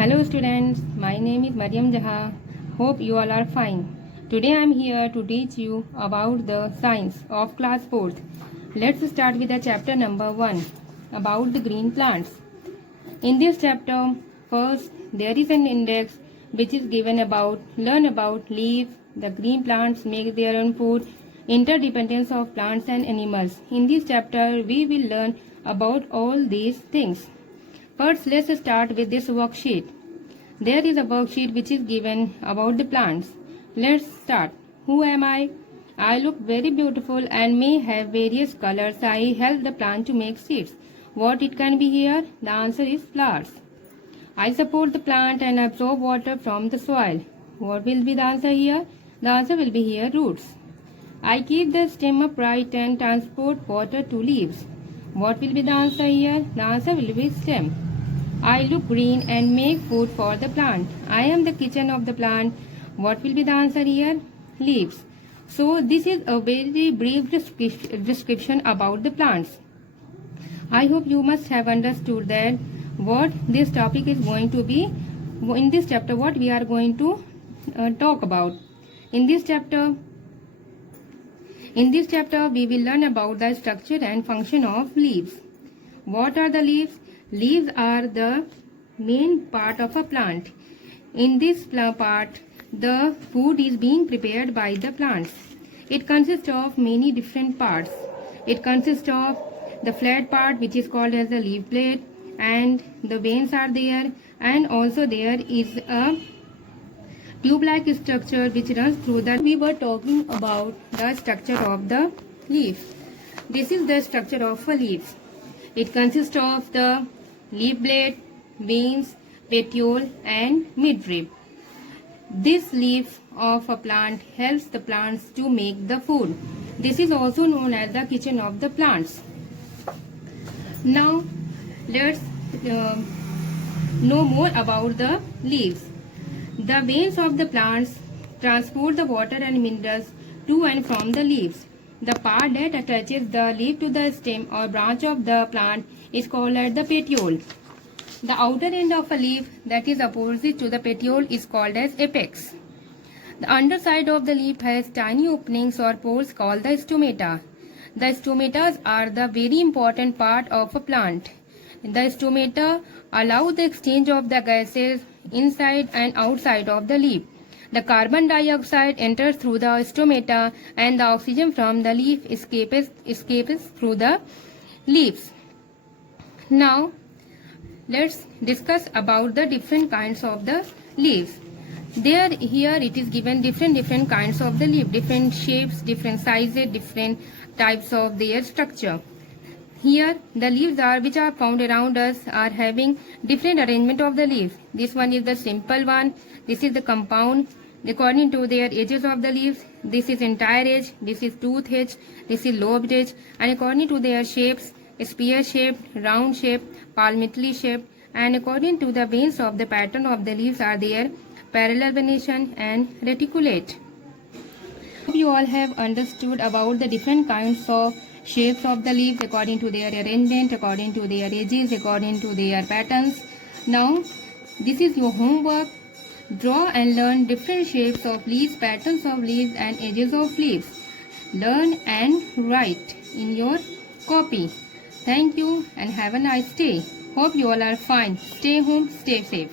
Hello students, my name is Mariam Jaha. Hope you all are fine. Today I am here to teach you about the science of class 4th. Let's start with the chapter number 1 about the green plants. In this chapter, first there is an index which is given about learn about leaves, the green plants make their own food, interdependence of plants and animals. In this chapter we will learn about all these things. First, let's start with this worksheet. There is a worksheet which is given about the plants. Let's start. Who am I? I look very beautiful and may have various colors. I help the plant to make seeds. What it can be here? The answer is flowers. I support the plant and absorb water from the soil. What will be the answer here? The answer will be here roots. I keep the stem upright and transport water to leaves. What will be the answer here? The answer will be stem. I look green and make food for the plant. I am the kitchen of the plant. What will be the answer here? Leaves. So this is a very brief description about the plants. I hope you must have understood that what this topic is going to be in this chapter, what we are going to talk about. In this chapter we will learn about the structure and function of leaves. What are the leaves? Leaves are the main part of a plant. In this part, the food is being prepared by the plants. It consists of many different parts. It consists of the flat part which is called as the leaf blade, and the veins are there, and also there is a tube-like structure which runs through the. We were talking about the structure of the leaf. This is the structure of a leaf. It consists of the leaf blade, veins, petiole and midrib. This leaf of a plant helps the plants to make the food. This is also known as the kitchen of the plants. Now let's know more about the leaves. The veins of the plants transport the water and minerals to and from the leaves. The part that attaches the leaf to the stem or branch of the plant is called as the petiole. The outer end of a leaf that is opposite to the petiole is called as apex. The underside of the leaf has tiny openings or pores called the stomata. The stomata are the very important part of a plant. The stomata allow the exchange of the gases inside and outside of the leaf. The carbon dioxide enters through the stomata and the oxygen from the leaf escapes through the leaves. Now, let's discuss about the different kinds of the leaves. Here it is given different kinds of the leaf, different shapes, different sizes, different types of their structure. Here the leaves which are found around us are having different arrangement of the leaves. This one is the simple one. This is the compound according to their edges of the leaves. This is entire edge. This is tooth edge. This is lobed edge. And according to their shapes, spear shaped, round shaped, palmatoid shaped, and according to the veins of the pattern of the leaves are there parallel venation and reticulate. Hope you all have understood about the different kinds of shapes of the leaves according to their arrangement, according to their edges, according to their patterns. Now, this is your homework. Draw and learn different shapes of leaves, patterns of leaves and edges of leaves. Learn and write in your copy. Thank you and have a nice day. Hope you all are fine. Stay home, stay safe.